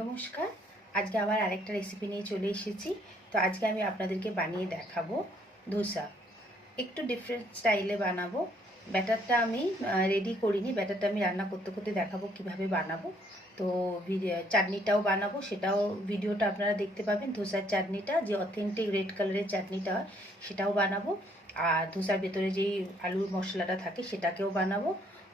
নমস্কার। আজকে আবার আরেকটা রেসিপি নিয়ে চলে এসেছি। তো আজকে আমি আপনাদেরকে বানিয়ে দেখাবো ধোসা। একটু ডিফারেন্ট স্টাইলে বানাবো। ব্যাটারটা আমি রেডি করিনি, ব্যাটারটা আমি রান্না করতে করতে দেখাবো কিভাবে বানাবো। তো চাটনিটাও বানাবো, সেটাও ভিডিওটা আপনারা দেখতে পাবেন। ধোসার চাটনিটা, যে অথেন্টিক রেড কালারের চাটনিটা হয়, সেটাও বানাবো। আর ধোসার ভেতরে যেই আলুর মশলাটা থাকে সেটাকেও বানাবো।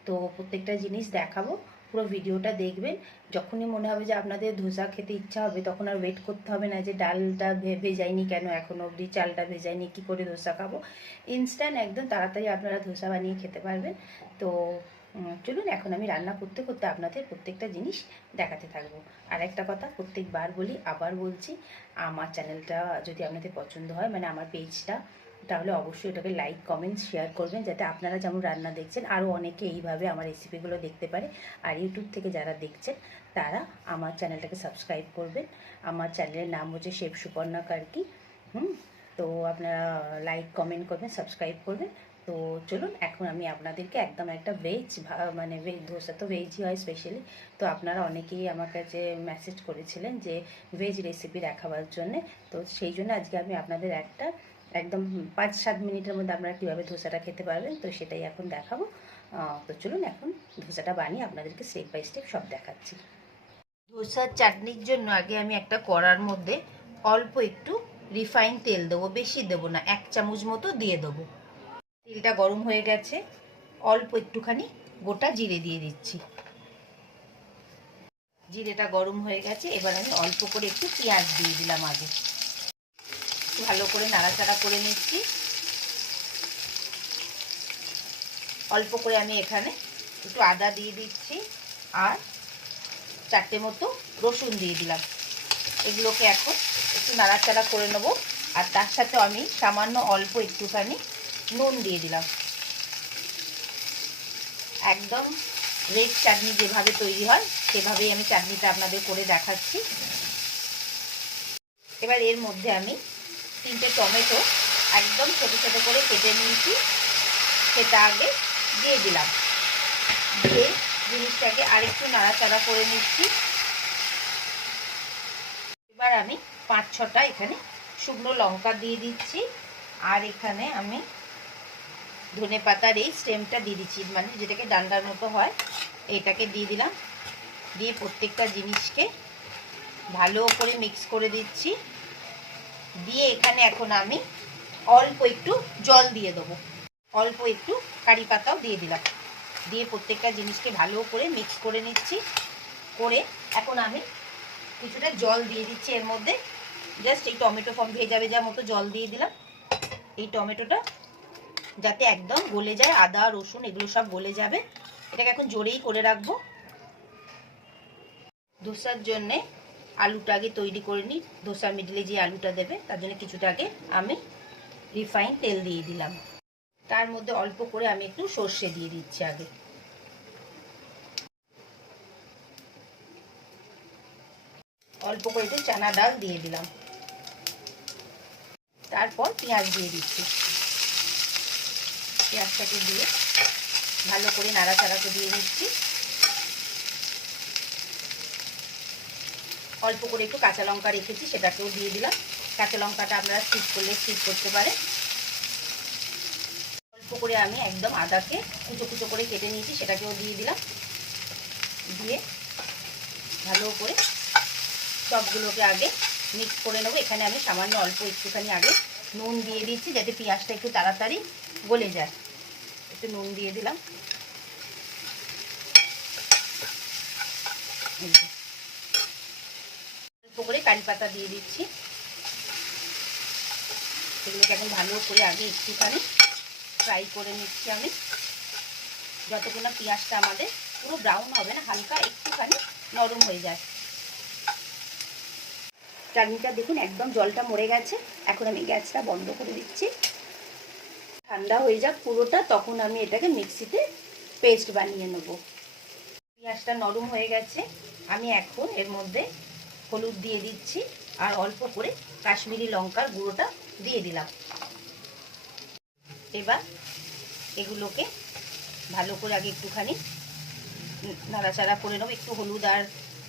তো প্রত্যেকটা জিনিস দেখাবো, পুরো ভিডিওটা দেখবেন। যখনই মনে হবে যে আপনাদের ধোসা খেতে ইচ্ছা হবে, তখন আর ওয়েট করতে হবে না যে ডালটা ভেজাইনি কেন এখনও অবধি, চালটা ভেজাইনি, কী করে ধোসা খাবো। ইনস্ট্যান্ট একদম তাড়াতাড়ি আপনারা ধোসা বানিয়ে খেতে পারবেন। তো চলুন, এখন আমি রান্না করতে করতে আপনাদের প্রত্যেকটা জিনিস দেখাতে থাকবো। আর একটা কথা প্রত্যেকবার বলি, আবার বলছি, আমার চ্যানেলটা যদি আপনাদের পছন্দ হয়, মানে আমার পেজটা, তাহলে অবশ্যই এটাকে লাইক, কমেন্ট, শেয়ার করবেন, যাতে আপনারা যেমন রান্না দেখছেন আরও অনেকে এইভাবে আমার রেসিপিগুলো দেখতে পারে। আর ইউটিউব থেকে যারা দেখছেন তারা আমার চ্যানেলটাকে সাবস্ক্রাইব করবেন। আমার চ্যানেলের নাম হচ্ছে শেফ সুপর্ণা কার্কি। তো আপনারা লাইক, কমেন্ট করবেন, সাবস্ক্রাইব করবেন। তো চলুন, এখন আমি আপনাদেরকে একদম একটা ভেজ, মানে ধোসা তো ভেজই হয় স্পেশালি। তো আপনারা অনেকেই আমার কাছে মেসেজ করেছিলেন যে ভেজ রেসিপি দেখাবার জন্যে। তো সেই জন্য আজকে আমি আপনাদের একটা একদম 5-7 মিনিটের মধ্যে আপনারা কীভাবে ধোসাটা খেতে পারবেন, তো সেটাই এখন দেখাবো। তো চলুন, এখন ধোসাটা বানিয়ে আপনাদেরকে স্টেপ বাই স্টেপ সব দেখাচ্ছি। ধোসার চাটনির জন্য আগে আমি একটা কড়ার মধ্যে অল্প একটু রিফাইন তেল দেবো, বেশি দেবো না, 1 চামচ মতো দিয়ে দেবো। তেলটা গরম হয়ে গেছে, অল্প একটুখানি গোটা জিরে দিয়ে দিচ্ছি। জিরেটা গরম হয়ে গেছে, এবার আমি অল্প করে একটু পেঁয়াজ দিয়ে দিলাম। আগে ভালো করে নাড়াচাড়া করে নিচ্ছি। অল্প করে আমি এখানে একটু আদা দিয়ে দিচ্ছি, আর 4টে মতো রসুন দিয়ে দিলাম। এগুলোকে এখন একটু নাড়াচাড়া করে নেব। আর তার সাথে আমি সামান্য অল্প একটুখানি নুন দিয়ে দিলাম। একদম রেড চাটনি যেভাবে তৈরি হয় সেভাবেই আমি চাটনিটা আপনাদের করে দেখাচ্ছি। এবার এর মধ্যে আমি 3টে টমেটো একদম ছোটো ছোটো করে কেটে নিয়েছি, সেটা আগে দিয়ে দিলাম। দিয়ে জিনিসটাকে আরেকটু নাড়াচাড়া করে নিচ্ছি। এবার আমি 5-6টা এখানে শুকনো লঙ্কা দিয়ে দিচ্ছি, আর এখানে আমি ধনেপাতার এই স্টেমটা দিয়ে দিচ্ছি, মানে যেটাকে ডান্ডার মতো হয়, এটাকে দিয়ে দিলাম। দিয়ে প্রত্যেকটা জিনিসকে ভালো করে মিক্স করে দিচ্ছি। দিয়ে এখানে এখন আমি অল্প একটু জল দিয়ে দেবো, অল্প একটু কারি পাতাও দিয়ে দিলাম। দিয়ে প্রত্যেকটা জিনিসকে ভালো করে মিক্স করে নিচ্ছি। করে এখন আমি কিছুটা জল দিয়ে দিচ্ছি এর মধ্যে। জাস্ট এই টমেটো ভেজা ভেজা মতো জল দিয়ে দিলাম। এই টমেটোটা যাতে একদম গলে যায়, আদা রসুন এগুলো সব গলে যাবে। এটাকে এখন জোরেই করে রাখবো। ধোসার জন্যে আলুটা আগে তৈরি করে নিই। ধোসার মিডলে যে আলুটা দেবে তার জন্য কিছুটা আগে আমি রিফাইন তেল দিয়ে দিলাম। তার মধ্যে অল্প করে আমি একটু সর্ষে দিয়ে দিচ্ছি। আগে অল্প করে একটু চানা ডাল দিয়ে দিলাম। তারপর পেঁয়াজ দিয়ে দিচ্ছি। পেঁয়াজটাকে দিয়ে ভালো করে নাড়াচাড়াকে দিয়ে নিচ্ছি। অল্প করে একটু কাঁচা লঙ্কা রেখেছি, সেটাকেও দিয়ে দিলাম। কাঁচা লঙ্কাটা আপনারা স্কিপ করলে স্কিপ করতে পারেন। অল্প করে আমি একদম আদাকে কুচো কুচো করে কেটে নিয়েছি, সেটাকেও দিয়ে দিলাম। দিয়ে ভালো করে সবগুলোকে আগে মিক্স করে নেবো। এখানে আমি সামান্য অল্প একটুখানি আগে নুন দিয়ে দিচ্ছি, যাতে পেঁয়াজটা একটু তাড়াতাড়ি গলে যায়। একটু নুন দিয়ে দিলাম। অল্প করে কারি পাতা দিয়ে দিচ্ছি। এগুলোকে এখন ভালো করে আগে একটুখানি ফ্রাই করে নিচ্ছি আমি, যতক্ষণ না পেঁয়াজটা আমাদের পুরো ব্রাউন হবে না, হালকা একটুখানি নরম হয়ে যায়। চাটনিটা দেখুন একদম জলটা মরে গেছে। এখন আমি গ্যাসটা বন্ধ করে দিচ্ছি। ঠান্ডা হয়ে যাক পুরোটা, তখন আমি এটাকে মিক্সিতে পেস্ট বানিয়ে নেব। পেঁয়াজটা নরম হয়ে গেছে। আমি এখন এর মধ্যে হলুদ দিয়ে দিচ্ছি, আর অল্প করে কাশ্মীরি লঙ্কার গুঁড়োটা দিয়ে দিলাম। এবার এগুলোকে ভালো করে আগে একটুখানি নাড়াচাড়া করে নেবো। একটু হলুদ আর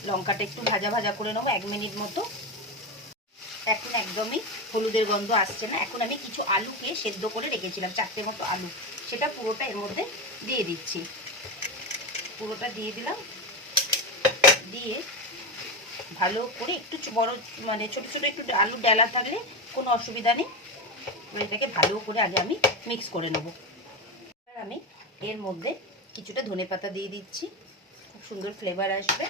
লঙ্কাটা একটু ভাজা ভাজা করে নেবো 1 মিনিট মতো। এখন একদমই হলুদের গন্ধ আসছে না। এখন আমি কিছু আলুকে সেদ্ধ করে রেখেছিলাম, 4টে মতো আলু, সেটা পুরোটা এর মধ্যে দিয়ে দিচ্ছি। পুরোটা দিয়ে দিলাম। দিয়ে ভালো করে একটু বড় মানে ছোট ছোট একটু আলু ডালা থাকলে কোনো অসুবিধা নেই। এটাকে ভালো করে আগে আমি মিক্স করে নেব। এবার আমি এর মধ্যে কিছুটা ধনেপাতা দিয়ে দিচ্ছি, খুব সুন্দর ফ্লেভার আসবে।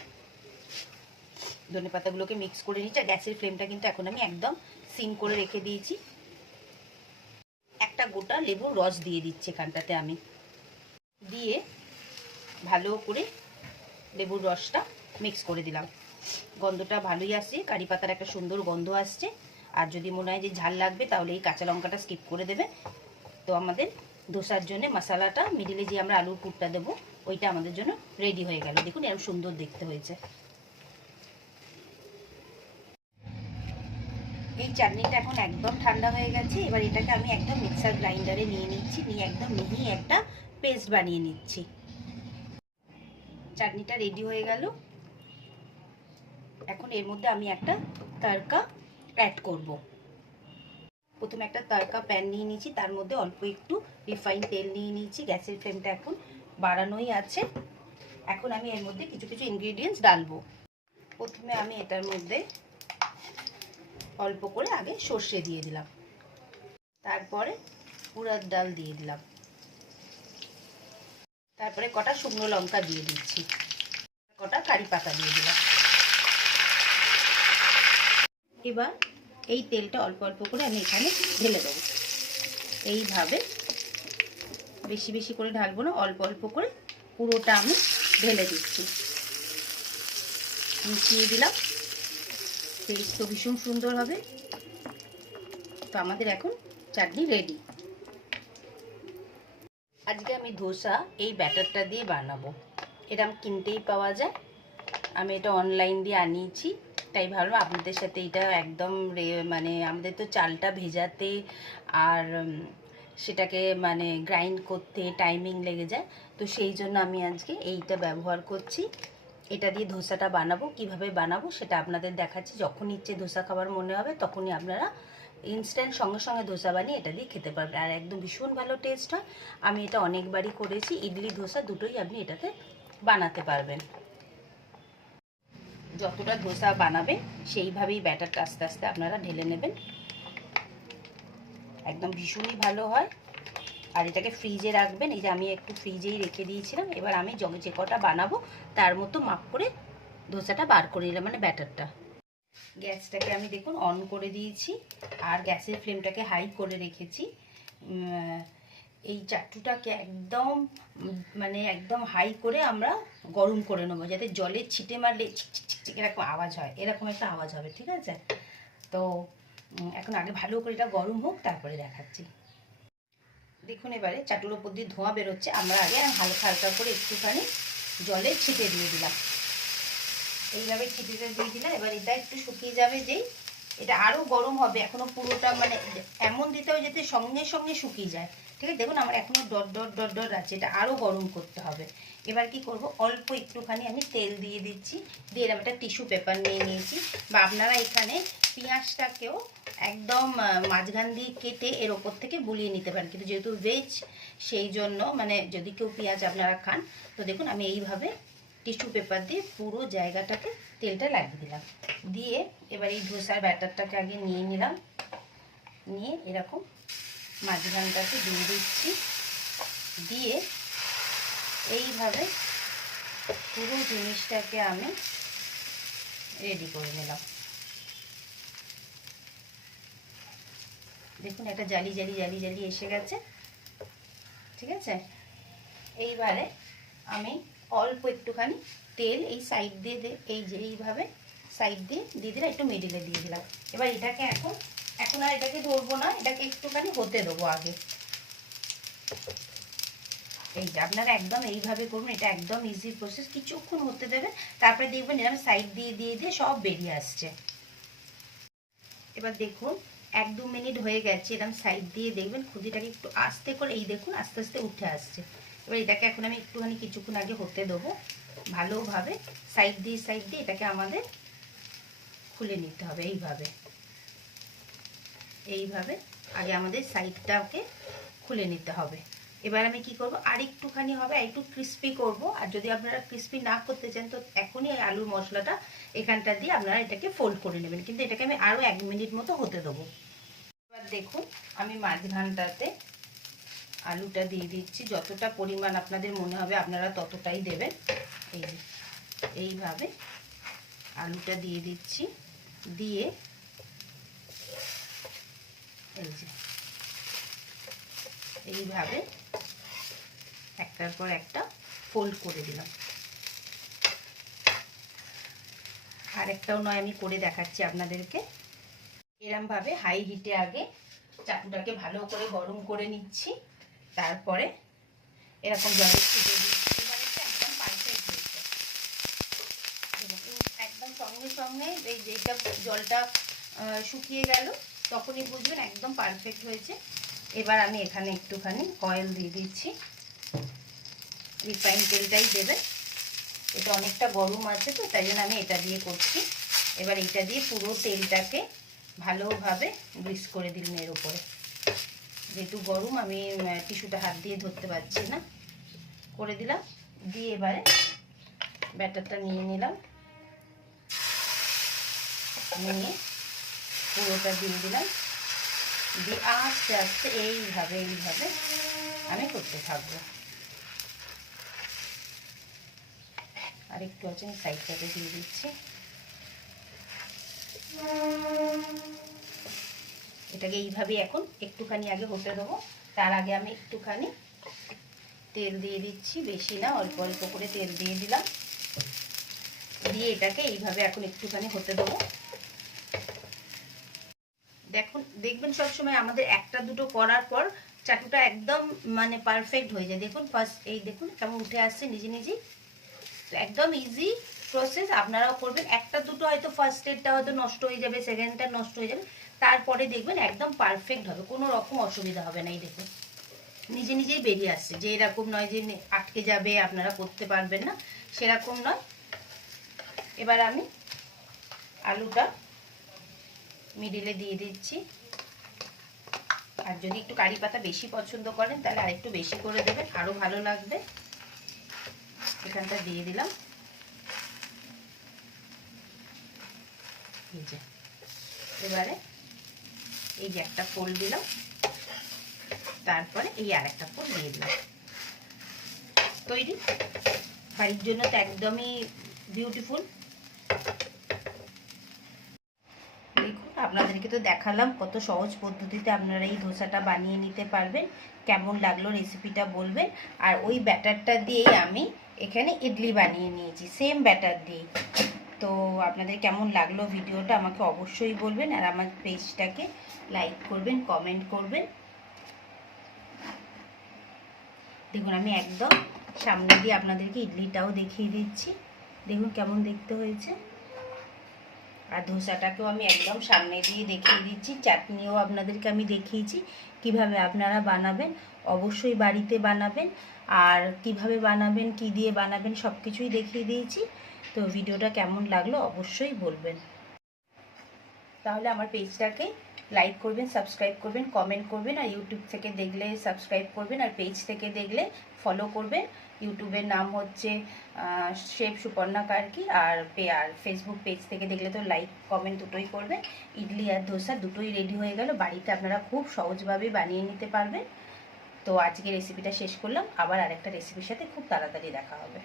ধনেপাতাগুলোকে মিক্স করে নিচ্ছি। আর গ্যাসের ফ্লেমটা কিন্তু এখন আমি একদম সিম করে রেখে দিয়েছি। একটা গোটা লেবুর রস দিয়ে দিচ্ছি এখানটাতে আমি। দিয়ে ভালো করে লেবুর রসটা মিক্স করে দিলাম। গন্ধটা ভালোই আসছে, কারি পাতার একটা সুন্দর গন্ধ আসছে। আর যদি মনে হয় যে ঝাল লাগবে তাহলে এই কাঁচা লঙ্কাটা স্কিপ করে দেবে। তো আমাদের ধোসার জন্য মশলাটা, মিডিলে যে আমরা আলুর পুরটা দেবো ওইটা আমাদের জন্য রেডি হয়ে গেল। দেখুন এরকম সুন্দর দেখতে হয়েছে। এই চাটনিটা এখন একদম ঠান্ডা হয়ে গেছে। এবার এটাকে আমি একদম মিক্সার গ্রাইন্ডারে নিয়ে নিচ্ছি, নিয়ে একদম মিহি একটা পেস্ট বানিয়ে নিচ্ছি। চাটনিটা রেডি হয়ে গেল। এখন এর মধ্যে আমি একটা তড়কা অ্যাড করব। প্রথমে একটা তড়কা প্যান নিয়ে নিয়েছি, তার মধ্যে অল্প একটু রিফাইন তেল নিয়ে নিয়েছি। গ্যাসের ফ্লেমটা এখন বাড়ানোই আছে। এখন আমি এর মধ্যে কিছু কিছু ইনগ্রিডিয়েন্টস ডালবো। প্রথমে আমি এটার মধ্যে অল্প করে আগে সর্ষে দিয়ে দিলাম, তারপরে উড়দ ডাল দিয়ে দিলাম, তারপরে কটা শুকনো লঙ্কা দিয়ে দিচ্ছি, কটা কারি পাতা দিয়ে দিলাম। এবার এই তেলটা অল্প অল্প করে আমি এখানে ঢেলে দেবো। এইভাবে বেশি বেশি করে ঢালবো না, অল্প অল্প করে পুরোটা আমি ঢেলে দিচ্ছি। মিশিয়ে দিলাম। টেস্ট তো ভীষণ সুন্দর হবে। তো আমাদের এখন চাটনি রেডি। আজকে আমি ধোসা এই ব্যাটারটা দিয়ে বানাবো। এটা কিনতেই পাওয়া যায়, আমি এটা অনলাইন দিয়ে আনিয়েছি। তাই ভাবলাম আপনাদের সাথে এটা একদম মানে আমাদের তো চালটা ভেজাতে আর সেটাকে মানে গ্রাইন্ড করতে টাইমিং লেগে যায়, তো সেই জন্য আমি আজকে এইটা ব্যবহার করছি। এটা দিয়ে ধোসাটা বানাবো। কিভাবে বানাবো সেটা আপনাদের দেখাচ্ছি। যখন ইচ্ছে ধোসা খাবার মনে হবে তখনই আপনারা ইনস্ট্যান্ট সঙ্গে সঙ্গে ধোসা বানিয়ে এটা দিয়ে খেতে পারবেন। আর একদম ভীষণ ভালো টেস্ট হয়। আমি এটা অনেকবারই করেছি। ইডলি ধোসা দুটোই আপনি এটাতে বানাতে পারবেন। যতটা ধোসা বানাবেন সেইভাবেই ব্যাটারটা আস্তে আস্তে আপনারা ঢেলে নেবেন। একদম ভীষণই ভালো হয়। আর এটাকে ফ্রিজে রাখবেন। এই যে আমি একটু ফ্রিজেই রেখে দিয়েছিলাম। এবার আমি যে কটা বানাবো তার মতো মাপ করে ধোসাটা বার করে নিলাম, মানে ব্যাটারটা। গ্যাসটাকে আমি দেখুন অন করে দিয়েছি আর গ্যাসের ফ্লেমটাকে হাই করে রেখেছি। এই চাটুটাকে একদম মানে একদম হাই করে আমরা গরম করে নেবো, যাতে জলের ছিটে মারলে চিকচিক এরকম আওয়াজ হয়, এরকম একটা আওয়াজ হবে, ঠিক আছে? তো এখন আগে ভালো করে এটা গরম হোক, তারপরে দেখাচ্ছি। দেখুন এবারে চাটুর ওপর দিয়ে ধোঁয়া বেরোচ্ছে। আমরা আগে হালকা হালকা করে একটুখানি জলে ছিটে দিয়ে দিলাম। এইভাবে ছিটিটা দিয়ে দিলাম। এবার এটা একটু শুকিয়ে যাবে, যেই এটা আরও গরম হবে। এখনও পুরোটা মানে এমন দিতে হবে যাতে সঙ্গে সঙ্গে শুকিয়ে যায়, ঠিক আছে? দেখুন আমার এখনও ডট ডট ডট ডট আছে, এটা আরও গরম করতে হবে। এবার কি করব, অল্প একটুখানি আমি তেল দিয়ে দিচ্ছি। দিয়ে এরকম একটা টিস্যু পেপার নিয়ে নিয়েছি। বা আপনারা এখানে পেঁয়াজটাকেও একদম মাঝখান দিয়ে কেটে এর ওপর থেকে বুলিয়ে নিতে পারেন, কিন্তু যেহেতু ভেজ সেই জন্য মানে যদি কেউ পেঁয়াজ আপনারা খান, তো দেখুন আমি এইভাবে টিস্যু পেপার দিয়ে পুরো জায়গাটাকে তেলটা লাগিয়ে দিলাম। দিয়ে এবার এই ধোসার ব্যাটারটাকে আগে নিয়ে নিলাম, নিয়ে এরকম মাঝখানটাকে দিয়ে দিচ্ছি। দিয়ে এইভাবে পুরো জিনিসটাকে আমি রেডি করে নিলাম। দেখুন একটা জালি জালি জালি জালি এসে গেছে, ঠিক আছে? এইবারে আমি অল্প একটুখানি তেল এই সাইড দিয়ে এই যে এইভাবে সাইড দিয়ে দিয়ে দিলাম, একটু মিডিলে দিয়ে দিলাম। এবার এটাকে এখন আর এটাকে ধরবো না, এটাকে একটুখানি হতে দেবো আগে। এই যে আপনারা একদম এইভাবে করুন, এটা একদম ইজি প্রসেস। কিছুক্ষণ হতে দেবেন, তারপরে দেখবেন এরকম সাইড দিয়ে দিয়ে দিয়ে সব বেরিয়ে আসছে। এবার দেখুন 1-2 মিনিট হয়ে গেছে, এরকম সাইড দিয়ে দেখবেন খুদিটাকে একটু আস্তে করে, এই দেখুন আস্তে আস্তে উঠে আসছে। এবার এটাকে এখন আমি একটুখানি কিছুক্ষণ আগে হতে দেবো। ভালোভাবে সাইড দিয়ে এটাকে আমাদের খুলে নিতে হবে। এইভাবে আগে আমাদের সাইডটাকে খুলে নিতে হবে। এবার আমি কি করব, আর একটুখানি হবে, একটু ক্রিস্পি করব। আর যদি আপনারা ক্রিস্পি না করতে চান তো এখনই আলুর মশলাটা এখানটা দিয়ে আপনারা এটাকে ফোল্ড করে নেবেন, কিন্তু এটাকে আমি আরও 1 মিনিট মতো হতে দেবো। এবার দেখুন আমি মাঝখানটাতে আলুটা দিয়ে দিচ্ছি, যতটা পরিমাণ আপনাদের মনে হবে আপনারা ততটাই দেবেন। এইভাবে আলুটা দিয়ে দিচ্ছি, দিয়ে এইভাবে একটার পর একটা ফোল্ড করে দিলাম। আর একটাও নয়, আমি করে দেখাচ্ছি আপনাদেরকে। এরম ভাবে হাই হিটে আগে চাটুটাকে ভালো করে গরম করে নিচ্ছি, তারপরে এরকম জলের ছিটে দিচ্ছি। একদম পারফেক্ট হয়েছে, একদম সঙ্গে সঙ্গে এই যেটা জলটা শুকিয়ে গেল তখনই বুঝবেন একদম পারফেক্ট হয়েছে। এবার আমি এখানে একটুখানি অয়েল দিয়ে দিচ্ছি, রিফাইন তেলটাই দেবেন, এটা অনেকটা গরম আছে তো তাই জন্য আমি এটা দিয়ে করছি। এবার এটা দিয়ে পুরো তেলটাকে ভালোভাবে গ্রিস করে দিলাম এর উপরে। যেহেতু গরম আমি টিস্যুটা হাত দিয়ে ধরতে পারছি না, করে দিলাম। দিয়ে এবারে ব্যাটারটা নিয়ে নিলাম, নিয়ে পুরোটা দিয়ে দিলাম, দিয়ে আস্তে আস্তে এইভাবে আমি করতে থাকবো। আর একটু আছে সাইডটাতে দিয়ে দিচ্ছি। এটাকে এইভাবে এখন একটুখানি আগে হতে দেবো। তার আগে আমি একটুখানি তেল দিয়ে দিচ্ছি, বেশি না, অল্প অল্প করে তেল দিয়ে দিলাম, দিয়ে এটাকে এইভাবে এখন একটুখানি হতে দেবো। দেখবেন সবসময় আমাদের একটা দুটো করার পর চাটুটা একদম মানে পারফেক্ট হয়ে যায়। দেখুন ফার্স্ট এই দেখুন কেমন উঠে আসছে নিজেই। একদম ইজি প্রসেস, আপনারাও করবেন। একটা দুটো হয়তো ফার্স্ট এডটা হয়তো নষ্ট হয়ে যাবে, সেকেন্ডটা নষ্ট হয়ে যাবে, তারপরে দেখবেন একদম পারফেক্ট হবে, কোনো রকম অসুবিধা হবে না। এই দেখুন নিজেই বেরিয়ে আসছে, যে এরকম নয় যে আটকে যাবে আপনারা করতে পারবেন না, সেরকম নয়। এবার আমি আলুটা মিডিলে দিয়ে দিচ্ছি। আর যদি একটু কারি পাতা বেশি পছন্দ করেন তাহলে আরেকটু বেশি করে দেবেন, আরো ভালো লাগবে। এখানটা দিয়ে দিলাম, এবারে এই যে একটা ফোল্ড দিলাম, তারপরে এই আর একটা ফোল্ড দিয়ে দিলাম। তৈরি, বাড়ির জন্য তো একদমই বিউটিফুল। দেখুন আপনাদেরকে তো দেখালাম কত সহজ পদ্ধতিতে আপনারা এই ধোসাটা বানিয়ে নিতে পারবেন। কেমন লাগলো রেসিপিটা বলবেন। আর ওই ব্যাটারটা দিয়েই আমি এখানে ইডলি বানিয়ে নিয়েছি, সেম ব্যাটার দিয়ে। তো আপনাদের কেমন লাগলো ভিডিওটা আমাকে অবশ্যই বলবেন, আর আমার পেজটাকে লাইক করবেন, কমেন্ট করবেন। দেখুন আমি একদম সামনে দিয়ে আপনাদেরকে ইডলিটাও দেখিয়ে দিচ্ছি, দেখুন কেমন দেখতে হয়েছে। আর ধোসাটাকেও আমি একদম সামনে দিয়ে দেখিয়ে দিচ্ছি, চাটনিও আপনাদেরকে আমি দেখিয়েছি কিভাবে আপনারা বানাবেন। অবশ্যই বাড়িতে বানাবেন, আর কিভাবে বানাবেন, কি দিয়ে বানাবেন সব কিছুই দেখিয়ে দিয়েছি। তো ভিডিওটা কেমন লাগলো অবশ্যই বলবেন। তাহলে আমার পেজটাকে লাইক করবেন, সাবস্ক্রাইব করবেন, কমেন্ট করবেন। আর ইউটিউব থেকে দেখলে সাবস্ক্রাইব করবেন, আর পেজ থেকে দেখলে ফলো করবেন। ইউটিউবের নাম হচ্ছে শেফ সুপর্ণা কার্কি, আর ফেসবুক পেজ থেকে দেখলে তো লাইক কমেন্ট দুটোই করবেন। ইডলি আর ধোসা দুটোই রেডি হয়ে গেল, বাড়িতে আপনারা খুব সহজভাবে বানিয়ে নিতে পারবেন। তো আজকে রেসিপিটা শেষ করলাম, আবার আরেকটা রেসিপির সাথে খুব তাড়াতাড়ি দেখা হবে।